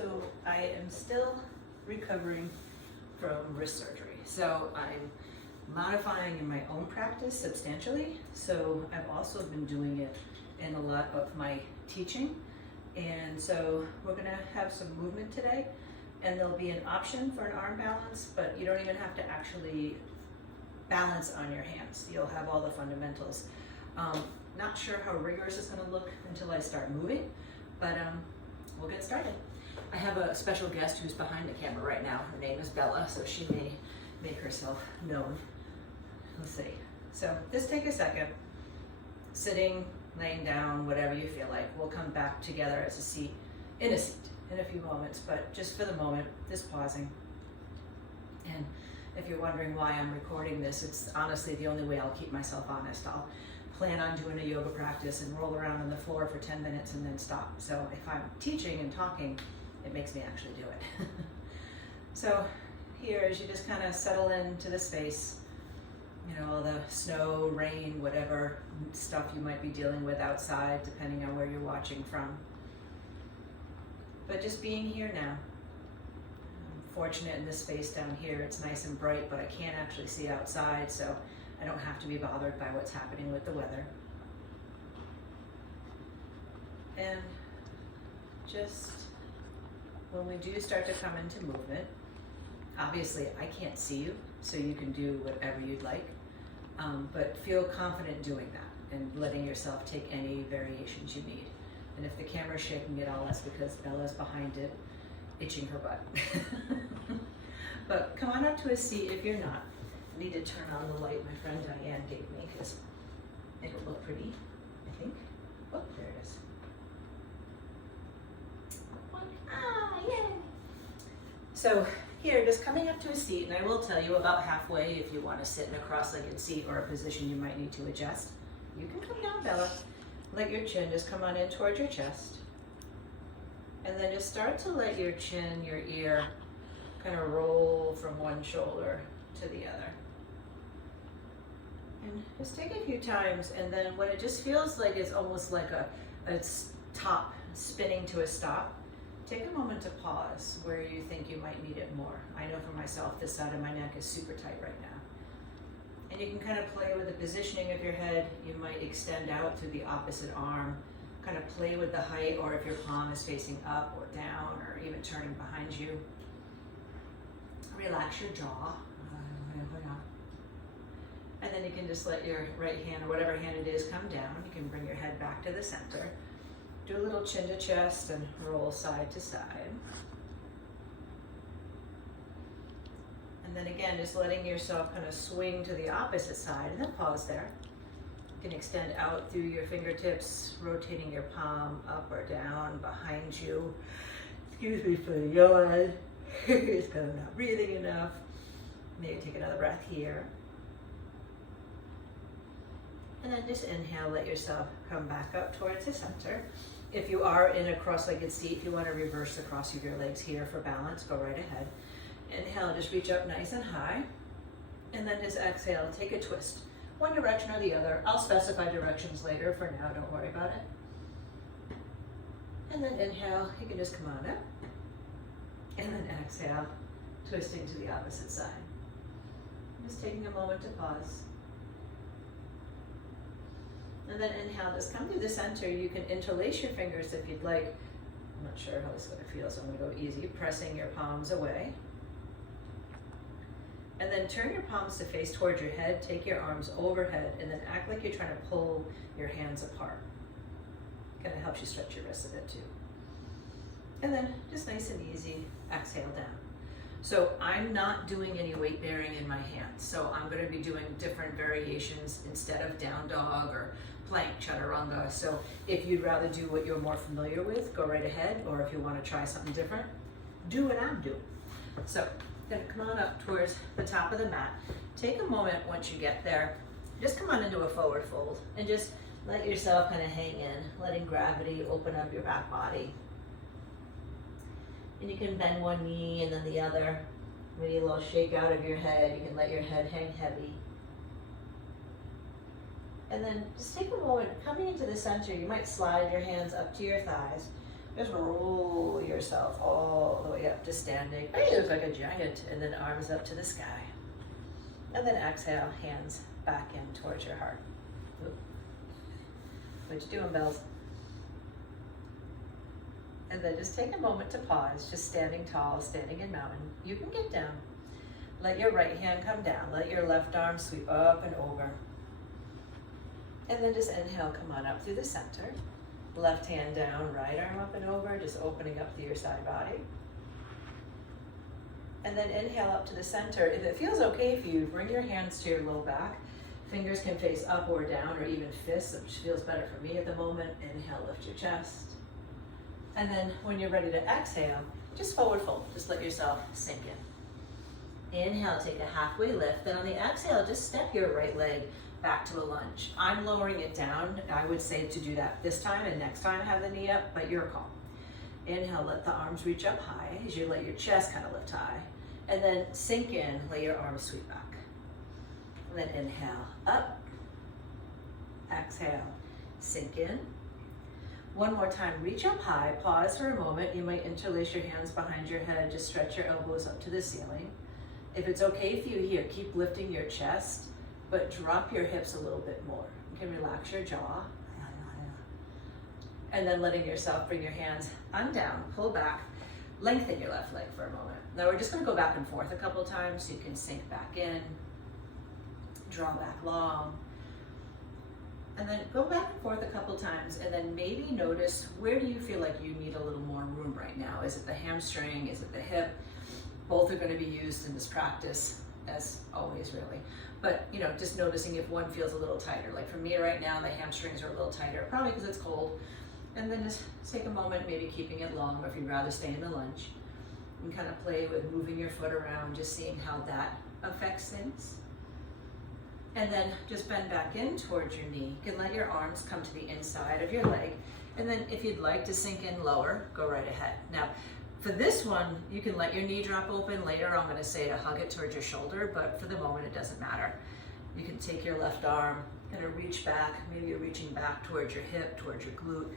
So I am still recovering from wrist surgery. So I'm modifying in my own practice substantially. So I've also been doing it in a lot of my teaching. And so we're gonna have some movement today, and there'll be an option for an arm balance, but you don't even have to actually balance on your hands. You'll have all the fundamentals. Not sure how rigorous it's gonna look until I start moving, but we'll get started. I have a special guest who's behind the camera right now. Her name is Bella, so she may make herself known. Let's see. So just take a second, sitting, laying down, whatever you feel like. We'll come back together as a seat, in a few moments, but just for the moment, just pausing. And if you're wondering why I'm recording this, it's honestly the only way I'll keep myself honest. I'll plan on doing a yoga practice and roll around on the floor for 10 minutes and then stop. So if I'm teaching and talking, it makes me actually do it. So here, as you just kind of settle into the space, you know, all the snow, rain, whatever stuff you might be dealing with outside, depending on where you're watching from. But just being here now. I'm fortunate in this space down here, it's nice and bright, but I can't actually see outside, so I don't have to be bothered by what's happening with the weather. And just when we do start to come into movement, obviously I can't see you, so you can do whatever you'd like, but feel confident doing that and letting yourself take any variations you need. And if the camera's shaking at all, that's because Bella's behind it, itching her butt. But come on up to a seat if you're not. I need to turn on the light my friend Diane gave me because it'll look pretty, I think. Oh, there it is. Yay! So here, just coming up to a seat, and I will tell you about halfway if you want to sit in a cross-legged seat or a position you might need to adjust. You can come down, Bella. Let your chin just come on in towards your chest. And then just start to let your chin, your ear, kind of roll from one shoulder to the other. And just take a few times, and then when it just feels like it's almost like a top spinning to a stop, take a moment to pause where you think you might need it more. I know for myself, this side of my neck is super tight right now. And you can kind of play with the positioning of your head. You might extend out to the opposite arm, kind of play with the height, or if your palm is facing up or down, or even turning behind you. Relax your jaw. And then you can just let your right hand, or whatever hand it is, come down. You can bring your head back to the center. Do a little chin to chest and roll side to side. And then again, just letting yourself kind of swing to the opposite side, and then pause there. You can extend out through your fingertips, rotating your palm up or down behind you. Excuse me for the yawn. It's because I'm not breathing enough. Maybe take another breath here. And then just inhale, let yourself come back up towards the center. If you are in a cross-legged seat, if you want to reverse the cross of your legs here for balance, go right ahead. Inhale, just reach up nice and high. And then just exhale, take a twist. One direction or the other. I'll specify directions later. For now, don't worry about it. And then inhale, you can just come on up. And then exhale, twisting to the opposite side. Just taking a moment to pause. And then inhale, just come through the center. You can interlace your fingers if you'd like. I'm not sure how this is going to feel, so I'm going to go easy. Pressing your palms away. And then turn your palms to face towards your head. Take your arms overhead, and then act like you're trying to pull your hands apart. Kind of helps you stretch your wrists a bit too. And then just nice and easy, exhale down. So I'm not doing any weight bearing in my hands. So I'm going to be doing different variations instead of down dog or plank chaturanga. So if you'd rather do what you're more familiar with, go right ahead. Or if you want to try something different, do what I'm doing. So then come on up towards the top of the mat. Take a moment once you get there. Just come on into a forward fold and just let yourself kind of hang in, letting gravity open up your back body. And you can bend one knee and then the other. Maybe a little shake out of your head. You can let your head hang heavy. And then just take a moment, coming into the center, you might slide your hands up to your thighs, Just roll yourself all the way up to standing. Oh, you look like a giant. And then arms up to the sky. And then exhale, hands back in towards your heart. Oop. What you doing, Bells? And then just take a moment to pause, just standing tall, standing in mountain. You can get down. Let your right hand come down. Let your left arm sweep up and over. And then just inhale, come on up through the center. Left hand down, right arm up and over, just opening up through your side body. And then inhale up to the center. If it feels okay for you, bring your hands to your low back. Fingers can face up or down, or even fists, which feels better for me at the moment. Inhale, lift your chest. And then when you're ready to exhale, just forward fold. Just let yourself sink in. Inhale, take a halfway lift. Then on the exhale, just step your right leg back to a lunge. I'm lowering it down. I would say to do that this time, and next time have the knee up, but your call. Inhale, let the arms reach up high as you let your chest kind of lift high. And then sink in, let your arms sweep back. And then inhale, up. Exhale, sink in. One more time, reach up high, pause for a moment. You might interlace your hands behind your head, just stretch your elbows up to the ceiling. If it's okay for you here, keep lifting your chest, but drop your hips a little bit more. You can relax your jaw. And then letting yourself bring your hands on down, pull back, lengthen your left leg for a moment. Now we're just gonna go back and forth a couple times so you can sink back in, draw back long, and then go back and forth a couple times, and then maybe notice where do you feel like you need a little more room right now? Is it the hamstring? Is it the hip? Both are gonna be used in this practice, as always really. But just noticing if one feels a little tighter. Like for me right now, the hamstrings are a little tighter, probably because it's cold. And then just take a moment, maybe keeping it long, or if you'd rather stay in the lunge. And kind of play with moving your foot around, just seeing how that affects things. And then just bend back in towards your knee. You can let your arms come to the inside of your leg. And then if you'd like to sink in lower, go right ahead. Now, for this one, you can let your knee drop open. Later, I'm gonna say to hug it towards your shoulder, but for the moment, it doesn't matter. You can take your left arm, kind of reach back. Maybe you're reaching back towards your hip, towards your glute.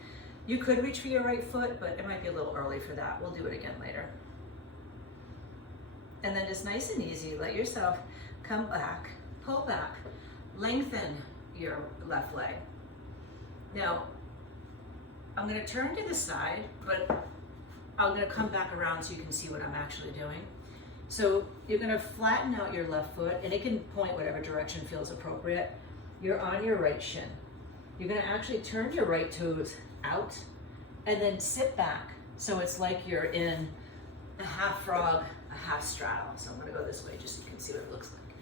You could reach for your right foot, but it might be a little early for that. We'll do it again later. And then just nice and easy, let yourself come back, pull back, lengthen your left leg. Now, I'm gonna turn to the side, but I'm gonna come back around so you can see what I'm actually doing. So you're gonna flatten out your left foot, and it can point whatever direction feels appropriate. You're on your right shin. You're gonna actually turn your right toes out and then sit back. So it's like you're in a half frog, a half straddle. So I'm gonna go this way just so you can see what it looks like.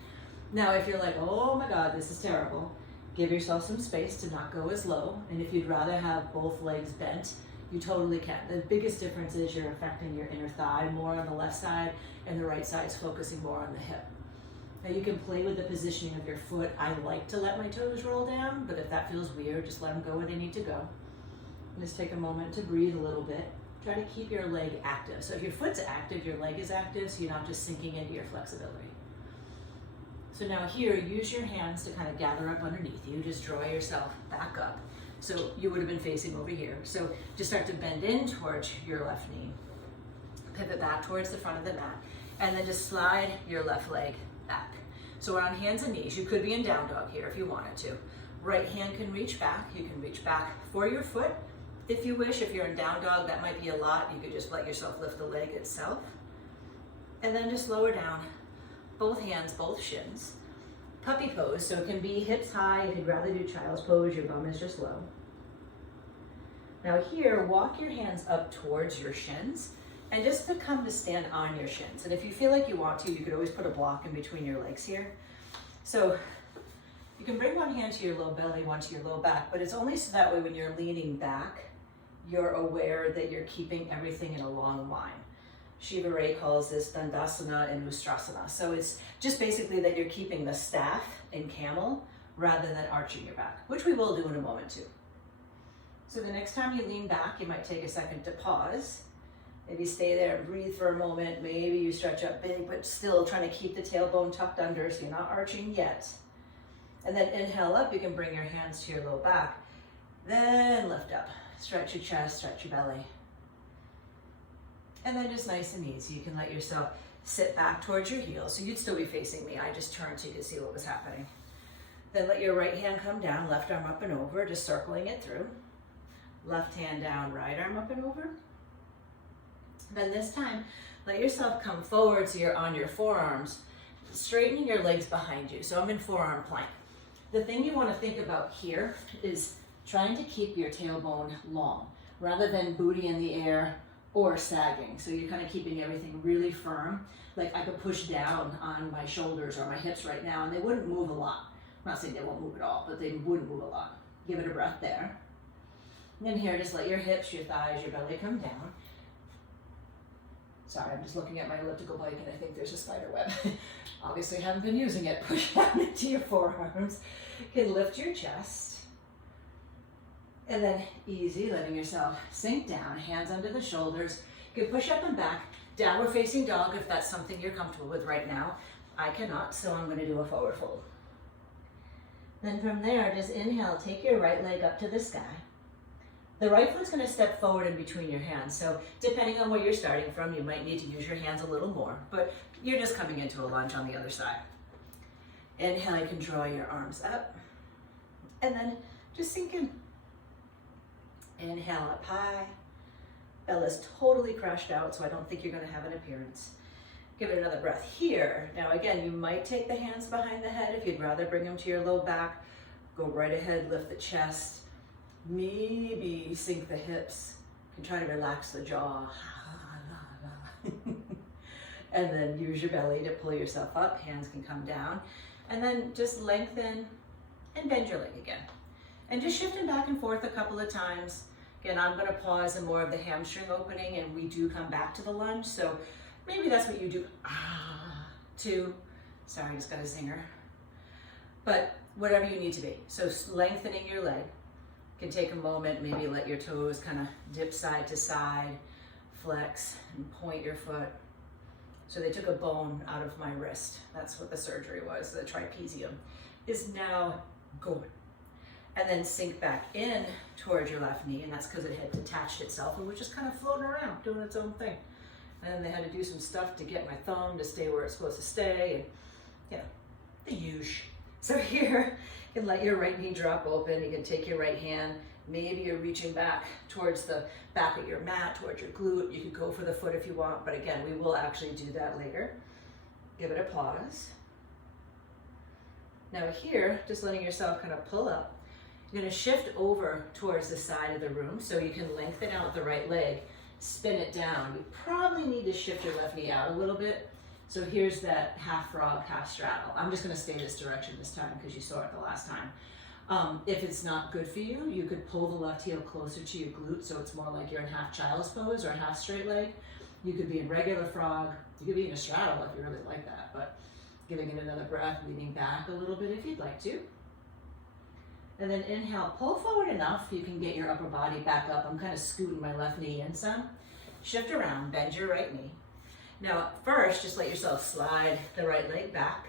Now, if you're like, oh my God, this is terrible, give yourself some space to not go as low. And if you'd rather have both legs bent, you totally can. The biggest difference is you're affecting your inner thigh more on the left side, and the right side's focusing more on the hip. Now you can play with the positioning of your foot. I like to let my toes roll down, but if that feels weird, just let them go where they need to go. And just take a moment to breathe a little bit. Try to keep your leg active. So if your foot's active, your leg is active, so you're not just sinking into your flexibility. So now here, use your hands to kind of gather up underneath you. Just draw yourself back up. So you would have been facing over here. So just start to bend in towards your left knee. Pivot back towards the front of the mat. And then just slide your left leg back. So we're on hands and knees. You could be in down dog here if you wanted to. Right hand can reach back. You can reach back for your foot. If you wish, if you're in down dog, that might be a lot. You could just let yourself lift the leg itself. And then just lower down, both hands, both shins. Puppy pose, so it can be hips high. If you'd rather do child's pose, your bum is just low. Now here, walk your hands up towards your shins and just to come to stand on your shins. And if you feel like you want to, you could always put a block in between your legs here. So you can bring one hand to your low belly, one to your low back, but it's only so that way when you're leaning back, you're aware that you're keeping everything in a long line. Shiva Ray calls this Dandasana and Ustrasana. So it's just basically that you're keeping the staff in camel rather than arching your back, which we will do in a moment too. So the next time you lean back, you might take a second to pause. Maybe stay there and breathe for a moment. Maybe you stretch up big, but still trying to keep the tailbone tucked under so you're not arching yet. And then inhale up, you can bring your hands to your low back. Then lift up. Stretch your chest, stretch your belly. And then just nice and easy, you can let yourself sit back towards your heels. So you'd still be facing me. I just turned so you could see what was happening. Then let your right hand come down, left arm up and over, just circling it through. Left hand down, right arm up and over. Then this time, let yourself come forward so you're on your forearms, straightening your legs behind you. So I'm in forearm plank. The thing you want to think about here is trying to keep your tailbone long rather than booty in the air or sagging. So you're kind of keeping everything really firm. Like I could push down on my shoulders or my hips right now and they wouldn't move a lot. I'm not saying they won't move at all, but they wouldn't move a lot. Give it a breath there. And then here, just let your hips, your thighs, your belly come down. Sorry, I'm just looking at my elliptical bike and I think there's a spider web. Obviously haven't been using it. Push down into your forearms. You can lift your chest. And then easy, letting yourself sink down, hands under the shoulders. You can push up and back, downward facing dog if that's something you're comfortable with right now. I cannot, so I'm gonna do a forward fold. Then from there, just inhale, take your right leg up to the sky. The right foot's gonna step forward in between your hands. So depending on where you're starting from, you might need to use your hands a little more, but you're just coming into a lunge on the other side. Inhale, you can draw your arms up and then just sink in. Inhale up high. Bella's totally crashed out, so I don't think you're gonna have an appearance. Give it another breath here. Now again, you might take the hands behind the head if you'd rather bring them to your low back. Go right ahead, lift the chest. Maybe sink the hips. You can try to relax the jaw. And then use your belly to pull yourself up. Hands can come down. And then just lengthen and bend your leg again. And just shifting back and forth a couple of times. Again, I'm gonna pause in more of the hamstring opening and we do come back to the lunge. So maybe that's what you do. Two. Sorry, just got a zinger. But whatever you need to be. So lengthening your leg. You can take a moment, maybe let your toes kind of dip side to side, flex and point your foot. So they took a bone out of my wrist. That's what the surgery was. The trapezium is now gone. And then sink back in towards your left knee, and that's because it had detached itself and was just kind of floating around, doing its own thing. And then they had to do some stuff to get my thumb to stay where it's supposed to stay, and you know, the usual. So here, you can let your right knee drop open. You can take your right hand. Maybe you're reaching back towards the back of your mat, towards your glute. You could go for the foot if you want, but again, we will actually do that later. Give it a pause. Now here, just letting yourself kind of pull up. You're gonna shift over towards the side of the room so you can lengthen out the right leg, spin it down. You probably need to shift your left knee out a little bit. So here's that half frog, half straddle. I'm just gonna stay this direction this time because you saw it the last time. If it's not good for you, you could pull the left heel closer to your glute so it's more like you're in half child's pose or half straight leg. You could be in regular frog. You could be in a straddle if you really like that, but giving it another breath, leaning back a little bit if you'd like to. And then inhale, pull forward enough you can get your upper body back up. I'm kind of scooting my left knee in some. Shift around, bend your right knee. Now first, just let yourself slide the right leg back.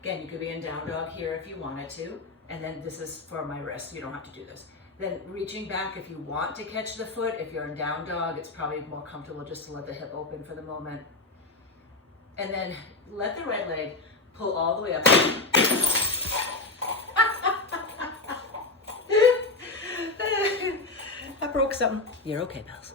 Again, you could be in down dog here if you wanted to. And then this is for my wrist, you don't have to do this. Then reaching back if you want to catch the foot. If you're in down dog, it's probably more comfortable just to let the hip open for the moment. And then let the right leg pull all the way up. I broke something. You're okay, pals.